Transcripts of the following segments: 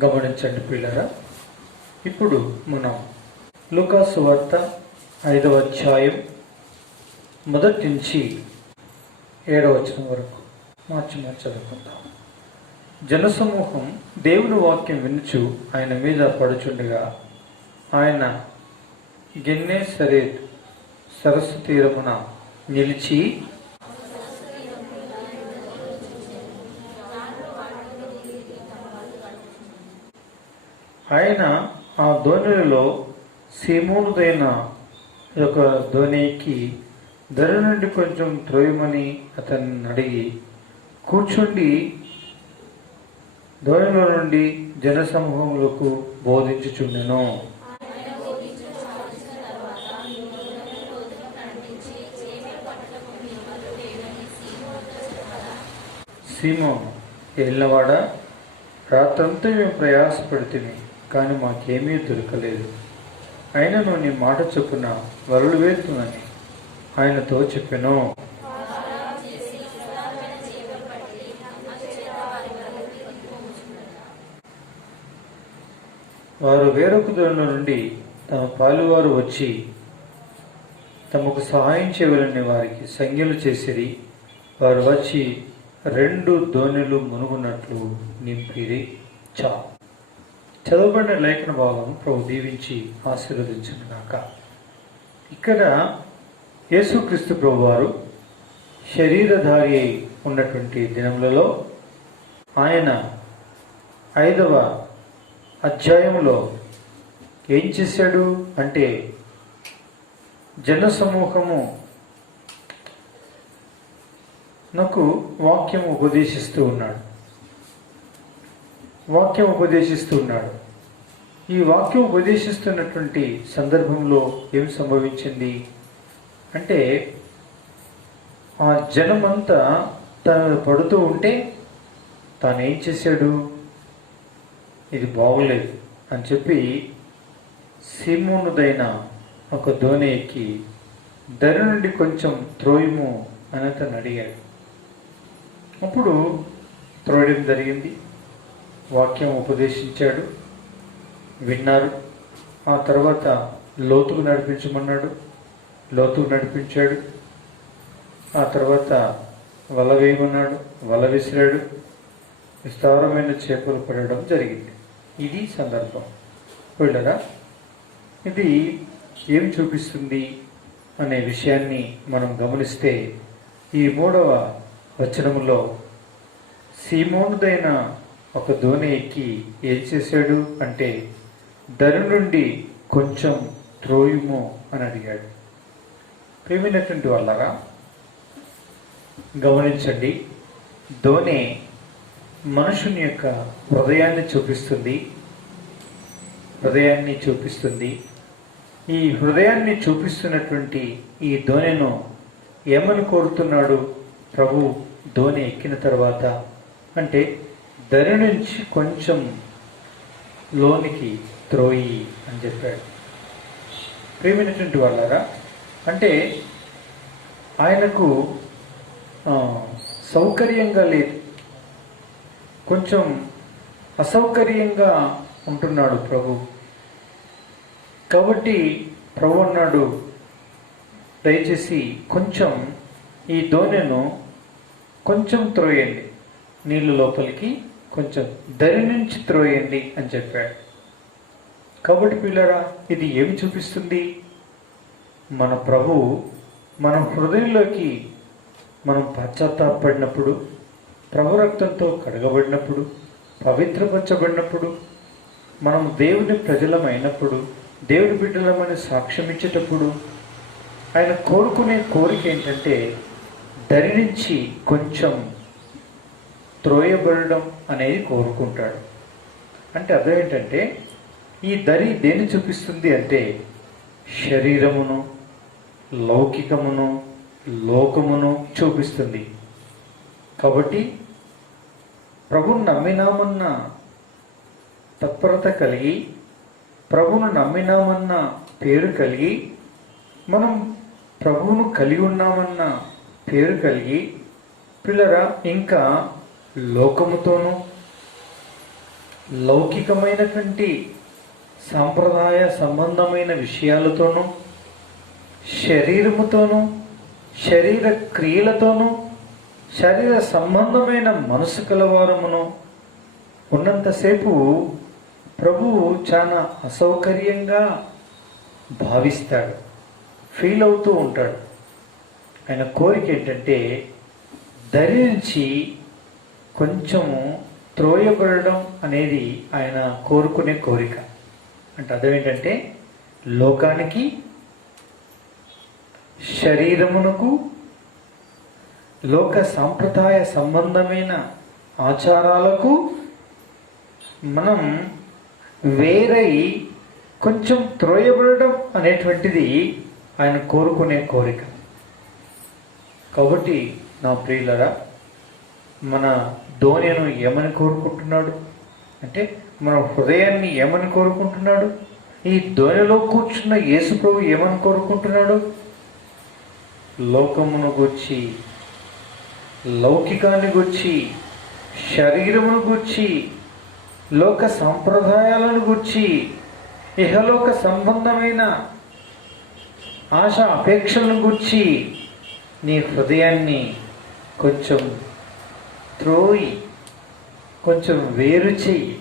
గమనించండి పిల్లరా. ఇప్పుడు మనం లూకా సువార్త 5వ అధ్యాయం మొదటి నుంచి 7వ వచనం వరకు మార్చి చదువుకుందాం. జనసమూహం దేవుని వాక్యం వినుచు ఆయన మీద పడుచుండగా ఆయన గెన్నేసరేత్ సరస్సు తీరమున నిలిచి ఆయన ఆ ధోనిలో సీమోనుదైన యొక్క ధోనికి ధర నుండి కొంచెం త్రోయమని అతన్ని అడిగి కూర్చుండి ధోనిలో నుండి జనసమూహములకు బోధించుచుండెను. సీమోను, ఏలినవాడా, రాత్రంతా మేము ప్రయాసపడితిమి, కానీ మాకేమీ దొరకలేదు. అయినను నీ మాట చొప్పున వలలు వేస్తున్నని ఆయనతో చెప్పెను. వారు వేరొక దూరంలో నుండి తమ పాలువారు వచ్చి తమకు సహాయం చేయవలని వారికి సంజ్ఞలు చేసిరి. వారు వచ్చి 2 దోణులు మునుగునట్లు నింపిరి. చదవబడిన లేఖన భాగం ప్రభు దీవించి ఆశీర్వదించును గాక. ఇక్కడ యేసుక్రీస్తు ప్రభు వారు శరీరధారి అయి ఉన్నటువంటి దినములలో ఆయన 5వ అధ్యాయంలో ఏం చేశాడు అంటే, జనసమూహము నాకు వాక్యం ఉపదేశిస్తూ ఉన్నాడు. ఈ వాక్యం ఉపదేశిస్తున్నటువంటి సందర్భంలో ఏం సంభవించింది అంటే, ఆ జనమంతా తను పడుతూ ఉంటే తానేం చేశాడు, ఇది బాగులేదు అని చెప్పి సీమోనుదైన ఒక దోణి ఎక్కి ధర నుండి కొంచెం త్రోయము అని అతను అడిగాడు. అప్పుడు త్రోయడం జరిగింది. వాక్యం ఉపదేశించాడు, విన్నారు. ఆ తర్వాత లోతుకు నడిపించమన్నాడు, లోతుకు నడిపించాడు. ఆ తర్వాత వల వేయమన్నాడు, వల విసిరాడు. విస్తారమైన చేపలు పడడం జరిగింది. ఇది సందర్భం. వెళ్ళరా, ఇది ఏం చూపిస్తుంది అనే విషయాన్ని మనం గమనిస్తే, ఈ 3వ వచనములో సీమోనుదైన ఒక దోణి ఎక్కి ఏం చేశాడు అంటే, ధర నుండి కొంచెం త్రోయుము అని అడిగాడు. ప్రేమైనటువంటి వాళ్ళరా, గమనించండి, దోణి మనుషుని యొక్క హృదయాన్ని చూపిస్తుంది. ఈ హృదయాన్ని చూపిస్తున్నటువంటి ఈ దోణిను ఏమని కోరుతున్నాడు ప్రభు? దోణి ఎక్కిన తర్వాత అంటే ధర నుంచి కొంచెం లోనికి త్రోయి అని చెప్పాడు. ప్రేమైనటువంటి వాళ్ళారా, అంటే ఆయనకు సౌకర్యంగా లేదు, కొంచెం అసౌకర్యంగా ఉంటున్నాడు ప్రభు. కాబట్టి ప్రభు అన్నాడు, దయచేసి కొంచెం ఈ దోణెను కొంచెం త్రోయండి, నీళ్ళు లోపలికి కొంచెం దరి నుంచి త్రోయండి అని చెప్పాడు. కాబట్టి పిల్లరా, ఇది ఏమి చూపిస్తుంది? మన ప్రభు మన హృదయంలోకి మనం పశ్చాత్తాపడినప్పుడు, ప్రభు రక్తంతో కడగబడినప్పుడు, పవిత్రపరచబడినప్పుడు, మనం దేవుని ప్రజలమైనప్పుడు, దేవుడి బిడ్డలమని సాక్ష్యం ఇచ్చేటప్పుడు ఆయన కోరుకునే కోరిక ఏంటంటే, దరి నుంచి కొంచెం త్రోయబడడం అనేది కోరుకుంటాడు. అంటే అర్థం ఏంటంటే, ఈ దరి దేన్ని చూపిస్తుంది అంటే, శరీరమును, లౌకికమును, లోకమును చూపిస్తుంది. కాబట్టి ప్రభువును నమ్మినామన్న తత్పరత కలిగి, ప్రభువును నమ్మినామన్న పేరు కలిగి, మనం ప్రభువును కలిగి ఉన్నామన్న పేరు కలిగి, పిల్లరా ఇంకా లోకముతోనూ లౌకికమైనటువంటి సాంప్రదాయ సంబంధమైన విషయాలతోనూ, శరీరముతోనూ, శరీర క్రియలతోనూ, శరీర సంబంధమైన మనసు కలవారమును ఉన్నంతసేపు ప్రభువు చాలా అసౌకర్యంగా భావిస్తాడు, ఫీల్ అవుతూ ఉంటాడు. ఆయన కోరిక ఏంటంటే దరి నుంచి కొంచెము త్రోయబడడం అనేది ఆయన కోరుకునే కోరిక. అంటే అదేంటంటే లోకానికి, శరీరమునకు, లోక సాంప్రదాయ సంబంధమైన ఆచారాలకు మనం వేరై కొంచెం త్రోయబడడం అనేటువంటిది ఆయన కోరుకునే కోరిక. కాబట్టి నా ప్రియులరా, మన ధోనిను ఏమని కోరుకుంటున్నాడు అంటే మన హృదయాన్ని ఏమని కోరుకుంటున్నాడు? ఈ ధోనిలో కూర్చున్న యేసు ప్రభు ఏమని కోరుకుంటున్నాడు? లోకమును గూర్చి, లౌకికాన్ని గూర్చి, శరీరమును గూర్చి, లోక సాంప్రదాయాలను గూర్చి, ఇహలోక సంబంధమైన ఆశ అపేక్షలను గూర్చి నీ హృదయాన్ని కొంచెం త్రోయి, కొంచెం వేరు చెయ్యి.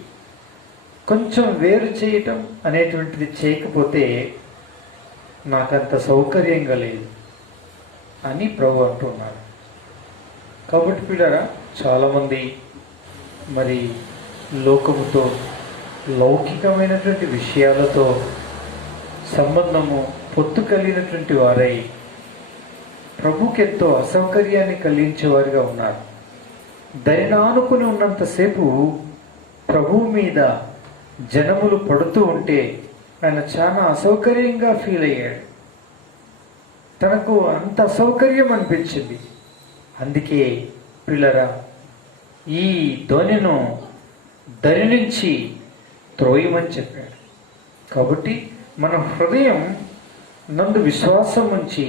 కొంచెం వేరు చేయటం అనేటువంటిది చేయకపోతే నాకంత సౌకర్యంగా లేదు అని ప్రభు అంటున్నాడు. కాబట్టి పిల్లరా, చాలామంది మరి లోకముతో, లౌకికమైనటువంటి విషయాలతో సంబంధము పొత్తు కలిగినటువంటి వారై ప్రభుకి ఎంతో అసౌకర్యాన్ని కలిగించేవారుగా ఉన్నారు. దయను ఆనుకుని ఉన్నంతసేపు ప్రభువు మీద జనములు పడుతూ ఉంటే ఆయన చాలా అసౌకర్యంగా ఫీల్ అయ్యాడు. తనకు అంత అసౌకర్యం అనిపించింది. అందుకే పిల్లరా, ఈ ధ్వనిను దరి నుంచి త్రోయమని చెప్పాడు. కాబట్టి మన హృదయం నందు విశ్వాసం ఉంచి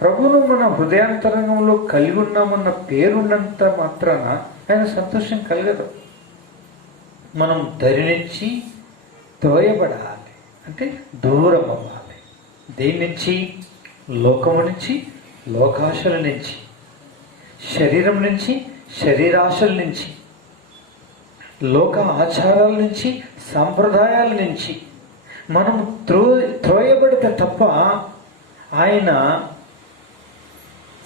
ప్రభువును మన హృదయాంతరంగంలో కలిగి ఉన్నామన్న పేరున్నంత మాత్రాన ఆయన సంతోషం కలగదు. మనం దరి నుంచి త్రోయబడాలి, అంటే దూరం అవ్వాలి. దేని నుంచి? లోకము నుంచి, లోకాశల నుంచి, శరీరం నుంచి, శరీరాశల నుంచి, లోక ఆచారాల నుంచి, సాంప్రదాయాల నుంచి మనం త్రోయబడితే తప్ప ఆయన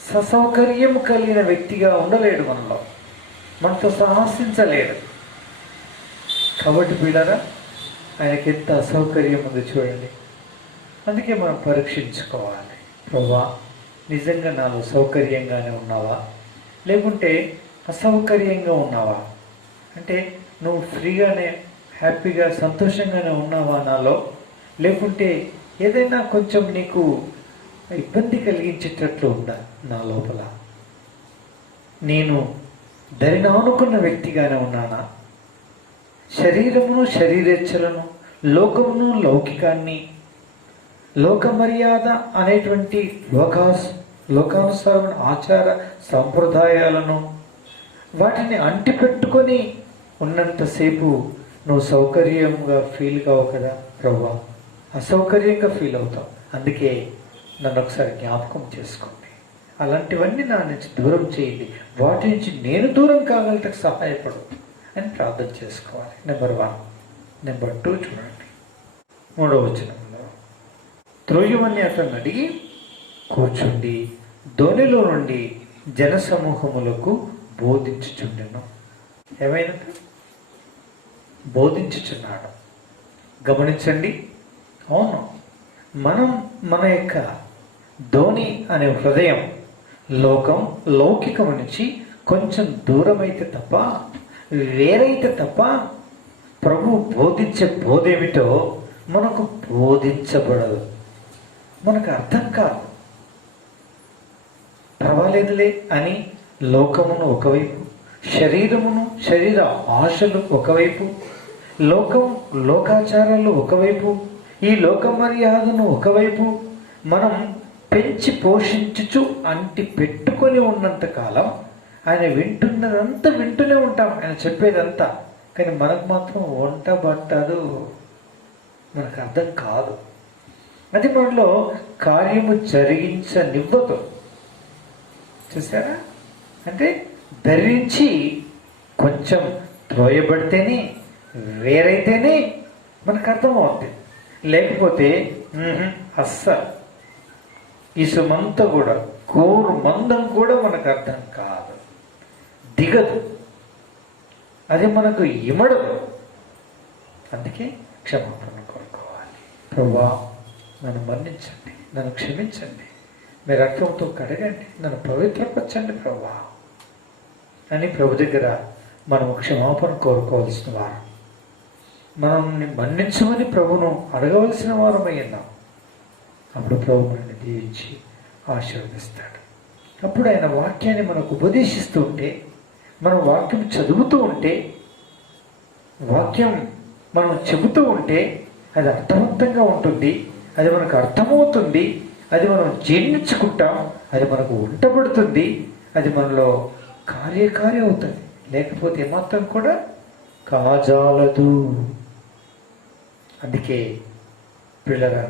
ససౌకర్యం కలిగిన వ్యక్తిగా ఉండలేడు. మనతో సాహసించలేడు. కాబట్టి పిల్లరా, ఆయనకి ఎంత అసౌకర్యం ఉందో చూడండి. అందుకే మనం పరీక్షించుకోవాలి. ప్రభువా, నిజంగా నాలో సౌకర్యంగానే ఉన్నావా, లేకుంటే అసౌకర్యంగా ఉన్నావా? అంటే నువ్వు ఫ్రీగానే, హ్యాపీగా, సంతోషంగానే ఉన్నావా నాలో, లేకుంటే ఏదైనా కొంచెం నీకు ఇబ్బంది కలిగించేటట్లు ఉందా నా లోపల? నేను దరిని ఆనుకున్న వ్యక్తిగానే ఉన్నానా? శరీరమును, శరీరేచ్ఛలను, లోకమును, లౌకికాన్ని, లోక మర్యాద అనేటువంటి లోకానుసారమైన ఆచార సంప్రదాయాలను వాటిని అంటిపెట్టుకొని ఉన్నంతసేపు నువ్వు సౌకర్యంగా ఫీల్ కావు కదా ప్రభువా, అసౌకర్యంగా ఫీల్ అవుతావు. అందుకే నన్ను ఒకసారి జ్ఞాపకం చేసుకోండి, అలాంటివన్నీ నా నుంచి దూరం చేయండి, వాటి నుంచి నేను దూరం కాగలటకు సహాయపడు అని ప్రార్థన చేసుకోవాలి. నెంబర్ 1. నెంబర్ 2 చూడండి, 3వ వచనంలో త్రోయమని అతను అడిగి కూర్చుండి ధోనిలో నుండి జనసమూహములకు బోధించుచుండెను. ఏమైనా బోధించుచున్నాడు. గమనించండి. అవును, మనం మన యొక్క ధోని అనే హృదయం లౌకికం నుంచి కొంచెం దూరం అయితే తప్ప, వేరైతే తప్ప ప్రభు బోధించే బోధేమిటో మనకు బోధించబడదు, మనకు అర్థం కాదు. పర్వాలేదులే అని లోకమును ఒకవైపు, శరీరమును, శరీర ఆశలు ఒకవైపు, లోకాచారాలు ఒకవైపు, ఈ లోక మర్యాదను ఒకవైపు మనం పెంచి పోషించుచు అంటి పెట్టుకొని ఉన్నంతకాలం ఆయన వింటున్నదంతా వింటూనే ఉంటాం. ఆయన చెప్పేదంతా కానీ మనకు మాత్రం వంట బట్టలు మనకు అర్థం కాదు. అది మనలో కార్యము జరిగించనివ్వదు. చూసారా? అంటే ధరించి కొంచెం త్రోయబడితేనే, వేరైతేనే మనకు అర్థమవుతుంది. లేకపోతే అస్సలు ఇసుమంతా కూడా, కోరు మందం కూడా మనకు అర్థం కాదు, దిగదు, అది మనకు ఇమడదు. అందుకే క్షమాపణ కోరుకోవాలి. ప్రభువా, నన్ను మన్నించండి, నన్ను క్షమించండి, మీ రక్తంతో కడగండి, నన్ను పవిత్రపరచండి ప్రభువా అని ప్రభు దగ్గర మనం క్షమాపణ కోరుకోవాల్సిన వారు, మనల్ని మన్నించమని ప్రభును అడగవలసిన వారమై ఉన్నాం. అప్పుడు ప్రభు మనల్ని దీవించి ఆశీర్వదిస్తాడు. అప్పుడు ఆయన వాక్యాన్ని మనకు ఉపదేశిస్తూ ఉంటే, మనం వాక్యం చదువుతూ ఉంటే, వాక్యం మనం చెబుతూ ఉంటే అది అర్థవంతంగా ఉంటుంది, అది మనకు అర్థమవుతుంది, అది మనం జీర్ణించుకుంటాం, అది మనకు ఉంటబడుతుంది, అది మనలో కార్యకారి అవుతుంది. లేకపోతే ఏమాత్రం కూడా కాజాలదు. అందుకే పిల్లరా,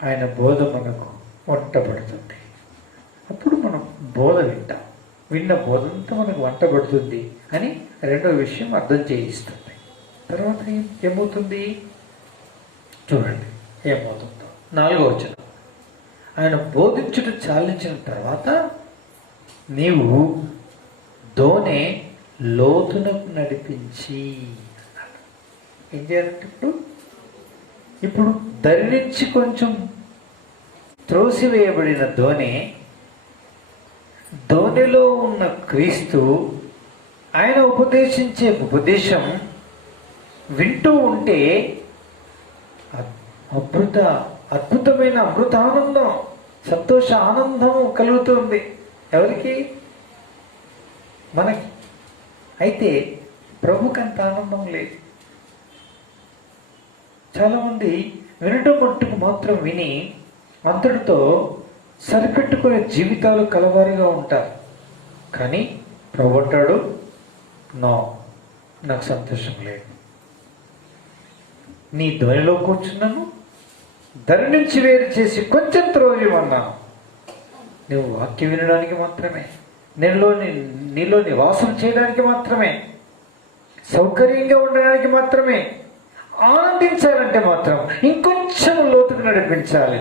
ఆయన బోధ మనకు వంటబడుతుంది. అప్పుడు మనం బోధ వింటాం, విన్న బోధంతా మనకు వంటబడుతుంది అని రెండో విషయం అర్థం చేయిస్తుంది. తర్వాత ఏమవుతుంది చూడండి, ఏమవుతుందో. 4వ వచనం, ఆయన బోధించుట చాలించిన తర్వాత నీవు దోనె లోతునకు నడిపించి అన్నాడు. ఏం చేయాలంటే ఇప్పుడు దరి నుంచి కొంచెం త్రోసివేయబడిన దోనెలో ఉన్న క్రీస్తు ఆయన ఉపదేశించే ఉపదేశం వింటూ ఉంటే అద్భుతమైన అమృతానందం, సంతోష ఆనందం కలుగుతుంది. ఎవరికి? మనకి. అయితే ప్రభుకి అంత ఆనందం లేదు. చాలామంది వినటం మట్టుకు మాత్రం విని అంతటితో సరిపెట్టుకునే జీవితాలు కలవారిగా ఉంటారు. కానీ ప్రభు అంటాడు, నాకు సంతోషం లేదు. నీ ధ్వనిలో కూర్చున్నాను, ధరి నుంచి వేరు చేసి కొంచెం త్రోయమన్నాను. నువ్వు వాక్యం వినడానికి మాత్రమే, నీలో నివాసం చేయడానికి మాత్రమే, సౌకర్యంగా ఉండడానికి మాత్రమే, ఆనందించాలంటే మాత్రం ఇంకొంచెం లోతుకు నడిపించాలి.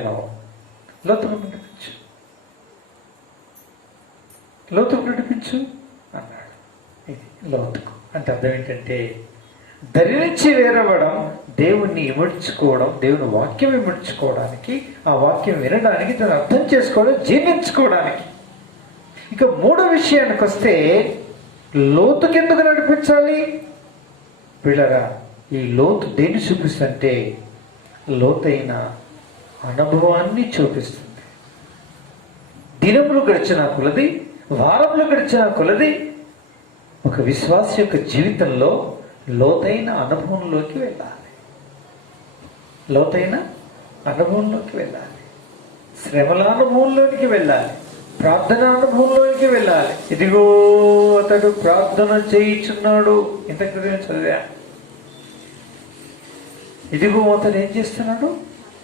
లోతుకు నడిపించు అన్నాడు. ఇది లోతుకు అంటే అర్థం ఏంటంటే, దరి నుంచి వేరవ్వడం, దేవుణ్ణి ఇమడ్చుకోవడం, దేవుని వాక్యం ఇమడ్చుకోవడానికి, ఆ వాక్యం వినడానికి, దాన్ని అర్థం చేసుకోవడం, జీర్ణించుకోవడానికి. ఇక 3వ విషయానికి వస్తే, లోతుకి ఎందుకు నడిపించాలి? పిల్లరా, ఈ లోతు దేన్ని చూపిస్తుంటే లోతైన అనుభవాన్ని చూపిస్తుంది. దినములు గడిచిన కొలది, వారములు గడిచిన కొలది ఒక విశ్వాస యొక్క జీవితంలో లోతైన అనుభవంలోకి వెళ్ళాలి. లోతైన అనుభవంలోకి వెళ్ళాలి, శ్రమల అనుభవంలోనికి వెళ్ళాలి, ప్రార్థన అనుభవంలోనికి వెళ్ళాలి. ఇదిగో అతడు ప్రార్థన చేయుచున్నాడు. ఇంత క్రితం చదివా. ఇదిగో అతడు ఏం చేస్తున్నాడు?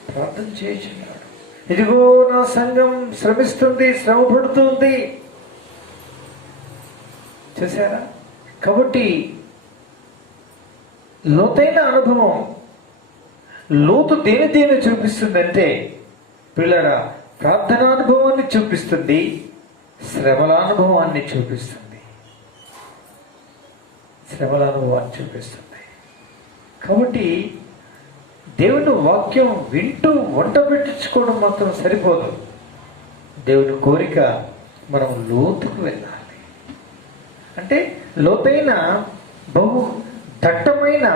ప్రార్థన చేయుచున్నాడు. ఇదిగో నా సంఘం శ్రమిస్తుంది, శ్రమ పడుతుంది. చూసారా? కాబట్టి లోతైన అనుభవం, లోతు దేని చూపిస్తుందంటే పిల్లరా, ప్రార్థనా అనుభవాన్ని చూపిస్తుంది, శ్రమల అనుభవాన్ని చూపిస్తుంది. శ్రమల అనుభవాన్ని చూపిస్తుంది. కాబట్టి దేవుని వాక్యం వింటూ వంట పెట్టించుకోవడం మాత్రం సరిపోదు. దేవుని కోరిక మనం లోతుకు వెళ్ళాలి. అంటే లోతైన బహు దట్టమైన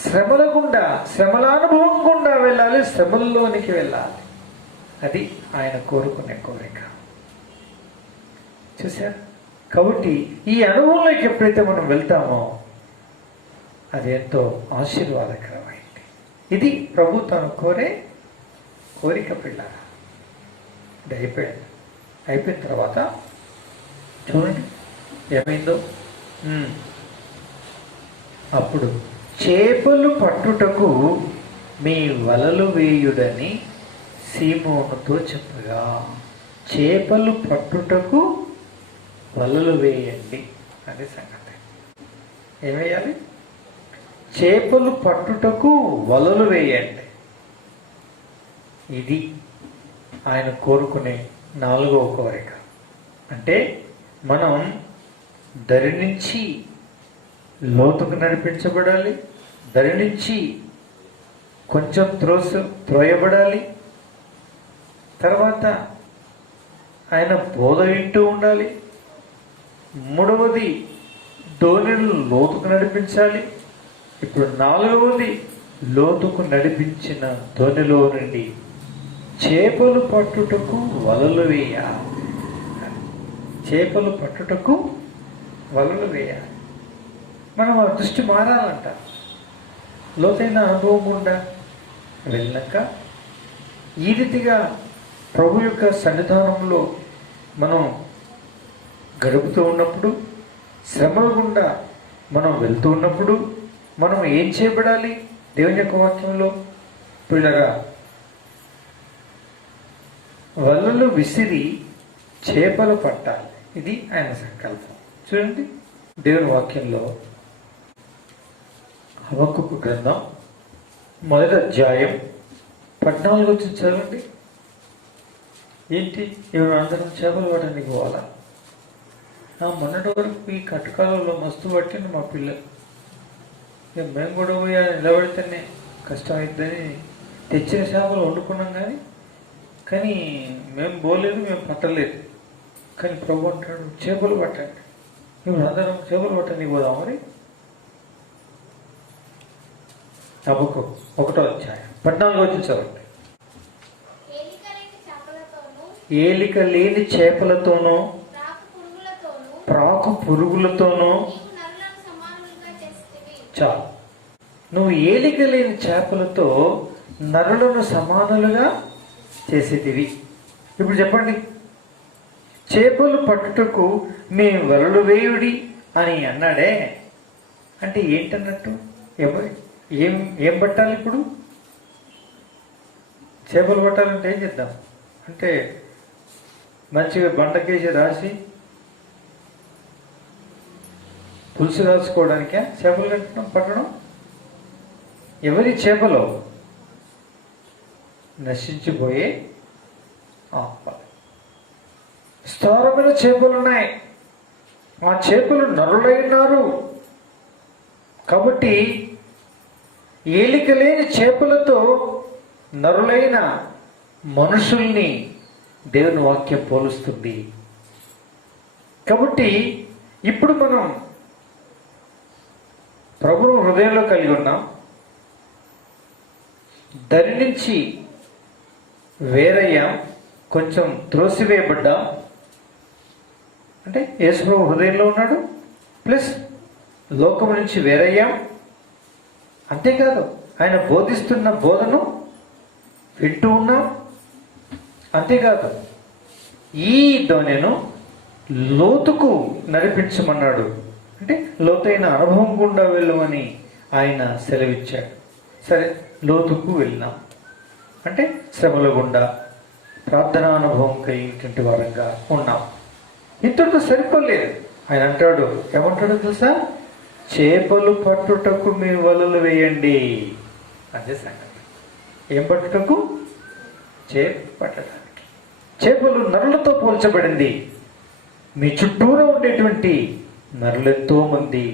శ్రమల గుండా, శ్రమల అనుభవం గుండా వెళ్ళాలి, శ్రమల్లోనికి వెళ్ళాలి. అది ఆయన కోరుకునే కోరిక. చూసారు? కాబట్టి ఈ అనుభవంలోకి ఎప్పుడైతే మనం వెళ్తామో అది ఎంతో ఆశీర్వాదకరమైంది. ఇది ప్రభు తను కోరే కోరిక. పిల్లరా, ఇది అయిపోయిన తర్వాత చూడండి ఏమైందో. అప్పుడు చేపలు పట్టుటకు మీ వలలు వేయుడని సీమోనుతో చెప్పగా, చేపలు పట్టుటకు వలలు వేయండి అనే సంగతి. ఏం వేయాలి? చేపలు పట్టుటకు వలలు వేయండి. ఇది ఆయన కోరుకునే 4వ కోరిక. అంటే మనం దరి నుంచి లోతుకు నడిపించబడాలి, దరి నుంచి కొంచెం త్రోయబడాలి, తర్వాత ఆయన బోధ వింటూ ఉండాలి, 3వది ధోనిని లోతుకు నడిపించాలి, ఇప్పుడు 4వది లోతుకు నడిపించిన ధోనిలో నుండి చేపలు పట్టుటకు వలలు వేయాలి. చేపలు పట్టుటకు వలలు వేయాలి. మనం ఆ దృష్టి మారాలంట. లోతైన అనుభవం గుండా వెళ్ళాక ఈ రీతిగా ప్రభు యొక్క సన్నిధానంలో మనం గడుపుతూ ఉన్నప్పుడు, శ్రమల గుండా మనం వెళ్తూ ఉన్నప్పుడు మనం ఏం చేయబడాలి? దేవుని యొక్క వాక్యంలో పిల్లగా వలలు విసిరి చేపలు పట్టాలి. ఇది ఆయన సంకల్పం. చూడండి, దేవుని వాక్యంలో హబక్కూకు గ్రంథం 1వ అధ్యాయం 14 వచ్చి చదవండి. ఏంటి? ఇవి అందరం చేపలు పట్టడానికి పోవాలా? మొన్నటి వరకు ఈ కట్టుకాలంలో మస్తు పట్టింది మా పిల్లలు. మేము కూడా పోయి నిలబడితేనే కష్టం అవుతుందని తెచ్చిన చేపలు వండుకున్నాం, కానీ మేము పోలేదు, మేము పట్టలేదు. కానీ ప్రభు అంటాడు చేపలు పట్టండి. మేము అందరం చేపలు పట్టడానికి పోదాం. మరి హబక్కూకు 1వ అధ్యాయం 14 వచ్చి చదవండి. ఏలిక లేని చేపలతోనూ ప్రాకు పురుగులతోనూ చాలు. నువ్వు ఏలిక లేని చేపలతో నరులను సమానులుగా చేసేటివి. ఇప్పుడు చెప్పండి, చేపలు పట్టుటకు మేము వలలు వేయుడి అని అన్నాడే అంటే ఏంటన్నట్టు? ఏం పట్టాలి? ఇప్పుడు చేపలు పట్టాలంటే ఏం చేద్దాం? అంటే మంచిగా బండకేసి రాసి పులుసు రాసుకోవడానికే చేపలు పట్టడం? ఎవరి చేపలో నశించిపోయే ఆత్మలు. స్థారమైన చేపలు ఉన్నాయి. ఆ చేపలు నరులైనారు. కాబట్టి ఏలిక లేని చేపలతో నరులైన మనుషుల్ని దేవుని వాక్యం పోలుస్తుంది. కాబట్టి ఇప్పుడు మనం ప్రభువు హృదయంలో కలిగి ఉన్నాం. దరి నుంచి వేరయ్యాం, కొంచెం త్రోసివేయబడ్డా. అంటే యేసుప్రభు హృదయంలో ఉన్నాడు, ప్లస్ లోకం నుంచి వేరయ్యాం. అంతేకాదు, ఆయన బోధిస్తున్న బోధను వింటూ ఉన్నాం. అంతేకాదు, ఈ ధోనిను లోతుకు నడిపించమన్నాడు. అంటే లోతైన అనుభవం గుండా వెళ్ళమని ఆయన సెలవిచ్చాడు. సరే, లోతుకు వెళ్ళినాం అంటే శ్రమల గుండా ప్రార్థనా అనుభవం కలిగినటువంటి వారంగా ఉన్నాం. ఇంతటితో సరిపోలేదు. ఆయన అంటాడు, ఏమంటాడో తెలుసా? చేపలు పట్టుటకు మీ వలలు వేయండి. అదే సంగతి. ఏం పట్టుటకు? చేప పట్టడానికి. చేపలు నరులతో పోల్చబడింది. మీ చుట్టూరా ఉండేటువంటి నరులెంతో మంది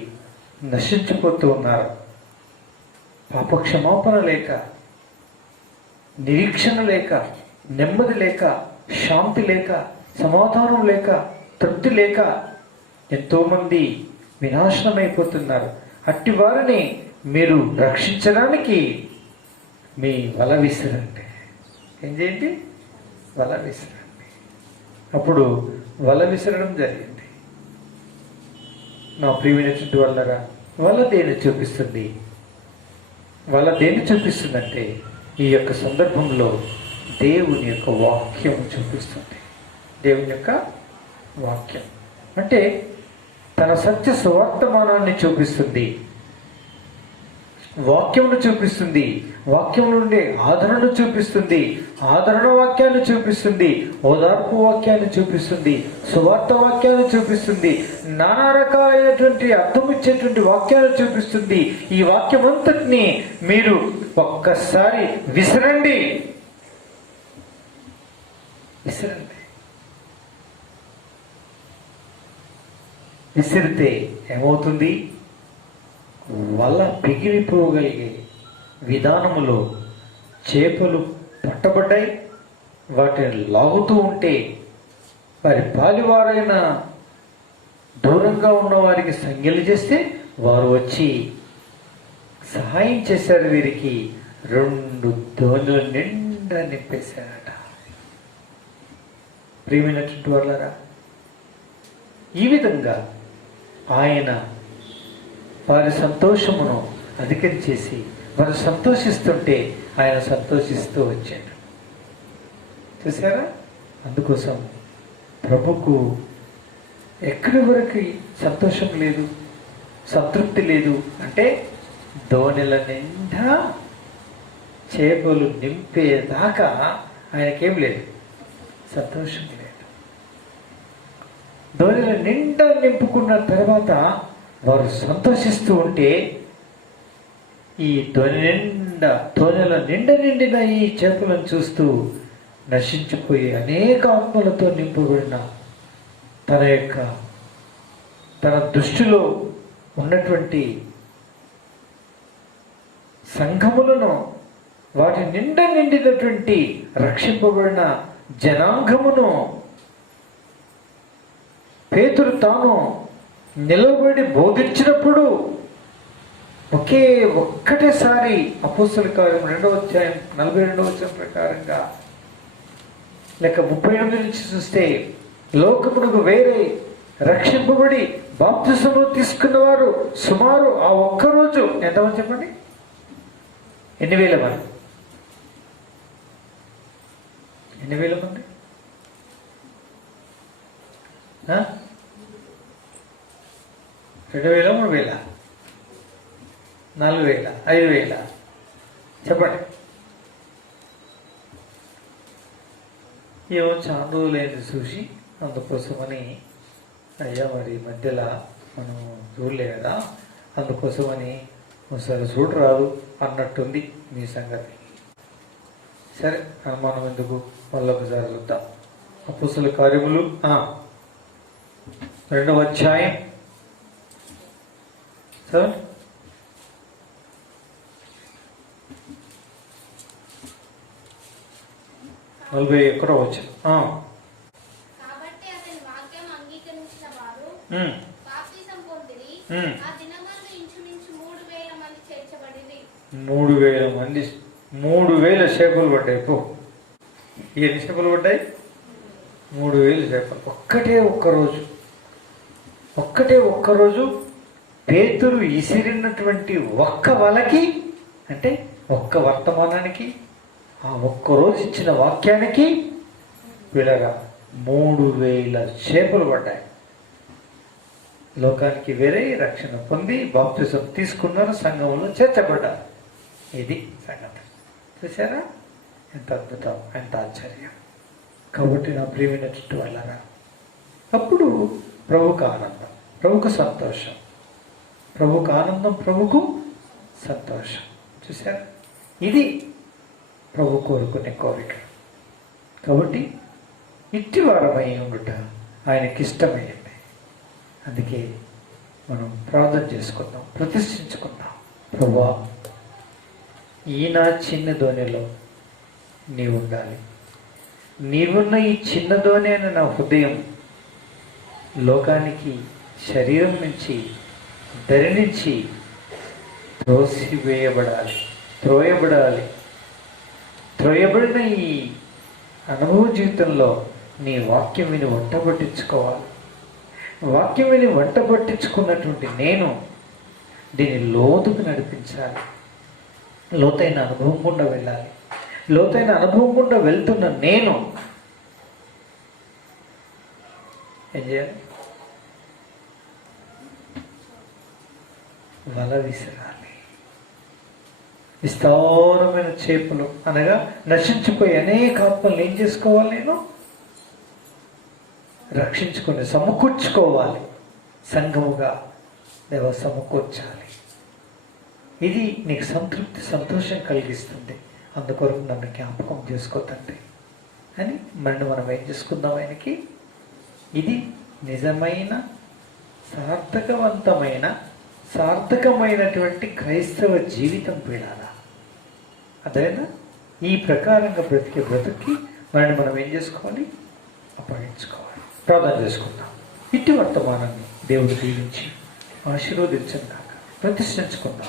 నశించిపోతూ ఉన్నారు. పాపక్షమాపణ లేక, నిరీక్షణ లేక, నెమ్మది లేక, శాంతి లేక, సమాధానం లేక, తృప్తి లేక ఎంతోమంది వినాశనమైపోతున్నారు. అట్టి వారిని మీరు రక్షించడానికి మీ వల విసిరండి. ఏం చేయండి? వల విసిరండి. అప్పుడు వల విసరడం జరిగింది. నా ప్రియమైనటువంటి వాళ్ళరా, వల దేన్ని చూపిస్తుంది? వల దేన్ని చూపిస్తుందంటే ఈ యొక్క సందర్భంలో దేవుని యొక్క వాక్యం చూపిస్తుంది. దేవుని యొక్క వాక్యం అంటే తన సత్య సువర్తమానాన్ని చూపిస్తుంది. వాక్యమును చూపిస్తుంది, వాక్యం నుండి ఆదరణను చూపిస్తుంది, ఆదరణ వాక్యాన్ని చూపిస్తుంది, ఓదార్పు వాక్యాన్ని చూపిస్తుంది, సువార్త వాక్యాన్ని చూపిస్తుంది, నానా రకాలైనటువంటి అర్థం ఇచ్చేటువంటి వాక్యాలు చూపిస్తుంది. ఈ వాక్యం అంతటిని మీరు ఒక్కసారి విసరండి, విసరండి. విసిరితే ఏమవుతుంది? వల పిగిలిపోగలిగే విధానములో చేపలు పట్టబడ్డాయి. వాటిని లాగుతూ ఉంటే వారి పాలివారైన దూరంగా ఉన్న వారికి సంజ్ఞలు చేస్తే వారు వచ్చి సహాయం చేశారు. వీరికి 2 దోణుల నిండా నింపేశారట. ప్రియమైనటువంటి వాళ్ళారా, ఈ విధంగా ఆయన వారి సంతోషమును అధికరించేసి వారు సంతోషిస్తుంటే ఆయన సంతోషిస్తూ వచ్చాడు. చూసారా? అందుకోసం ప్రభుకు ఎక్కడి వరకు సంతోషం లేదు, సంతృప్తి లేదు అంటే దోణిల నిండా చేపలు నింపేదాకా ఆయనకేం లేదు, సంతోషం లేదు. దోణిల నిండా నింపుకున్న తర్వాత వారు సంతోషిస్తూ ఉంటే ఈ దోణిల నిండా నిండిన ఈ చేపలను చూస్తూ నశించిపోయి అనేక ఆత్మలతో నింపబడిన తన దృష్టిలో ఉన్నటువంటి సంఘములను, వాటి నిండా నిండినటువంటి రక్షింపబడిన జనాంగమును పేతురు తాను నిలబడి బోధించినప్పుడు ఒక్కటేసారి అపోస్తలుల కార్యం 2వ అధ్యాయం 42వ వచనం ప్రకారంగా లేక 38 నుంచి చూస్తే లోకమునకు వేరే రక్షింపబడి బాప్తిసములు తీసుకున్నవారు సుమారు ఆ ఒక్కరోజు ఎంతమంది చెప్పండి? 8,000 మంది. 8,000 మంది. 2,000, 3,000, 4,000, 5,000 చెప్పండి. ఏమో చాలా రోజులైంది చూసి, అందుకోసమని అయ్యా మరి మధ్యలో మనం చూడలే కదా, అందుకోసమని ఒకసారి చూడరాదు అన్నట్టుంది మీ సంగతి. సరే, అనుమానం ఎందుకు, మళ్ళొకసారి చూద్దాం. అపోస్తలుల కార్యములు 2వ అధ్యాయం 41వ వచనం. మూడు వేల మంది 3,000 చేపలు పడ్డాయి. ఎన్ని చేపలు పడ్డాయి? 3,000 చేపలు. ఒక్కటే ఒక్కరోజు పేతురు ఇసిరినటువంటి ఒక్క వలకి, అంటే ఒక్క వర్తమానానికి, ఆ ఒక్కరోజు ఇచ్చిన వాక్యానికి వీళ్ళగా 3,000 చేపలు పడ్డాయి. లోకానికి వేరే రక్షణ పొంది బాప్తిసం తీసుకున్నారు, సంఘంలో చేర్చబడ్డారు. ఇది సంగతి. చూసారా? ఎంత అద్భుతం, ఎంత ఆశ్చర్యం. కాబట్టి నా ప్రియమైన చుట్టూ వాళ్ళరా, అప్పుడు ప్రభుకు ఆనందం, ప్రభుకు సంతోషం, ప్రభుకు ఆనందం, ప్రభుకు సంతోషం. చూసారా? ఇది ప్రభు కోరుకునే కోరిక. కాబట్టి ఇట్టి వారమై ఉండుట ఆయనకి ఇష్టమైంది. అందుకే మనం ప్రార్థన చేసుకుందాం, ప్రతిష్ఠించుకుందాం. ప్రభువా, ఈ నా చిన్న దోణిలో నీవు ఉండాలి. నీవున్న ఈ చిన్న దోణి అనే నా హృదయం లోకానికి, శరీరం నుంచి, దరి నుంచి త్రోయబడిన ఈ అనుభవ జీవితంలో నీ వాక్యం విని వంట పట్టించుకోవాలి. వాక్యం విని వంట పట్టించుకున్నటువంటి నేను దీన్ని లోతుకు నడిపించాలి. లోతైన అనుభవం గుండా వెళ్ళాలి. లోతైన అనుభవం గుండా వెళ్తున్న నేను ఏం చేయాలి? వల విసరాలి. విస్తారమైన చేపలు అనగా నశించిపోయి అనేక ఆత్మలను ఏం చేసుకోవాలి? నేను రక్షించుకొని సమకూర్చుకోవాలి. సంఘముగా దేవ సమకూర్చాలి. ఇది నీకు సంతృప్తి, సంతోషం కలిగిస్తుంది. అందుకొరకు నన్ను జ్ఞాపకం చేసుకో తండ్రి అని మనం ఏం చేసుకుందాం ఆయనకి. ఇది నిజమైన సార్థకమైనటువంటి క్రైస్తవ జీవితం పిల్లారా. అదేనా? ఈ ప్రకారంగా బ్రతుకి మనం ఏం చేసుకోవాలి? అప్పగించుకోవాలి. ప్రార్థన చేసుకుందాం. ఇట్టి వర్తమానాన్ని దేవుడు దీవించి ఆశీర్వదించను కాక ప్రతిష్ఠించుకుందాం.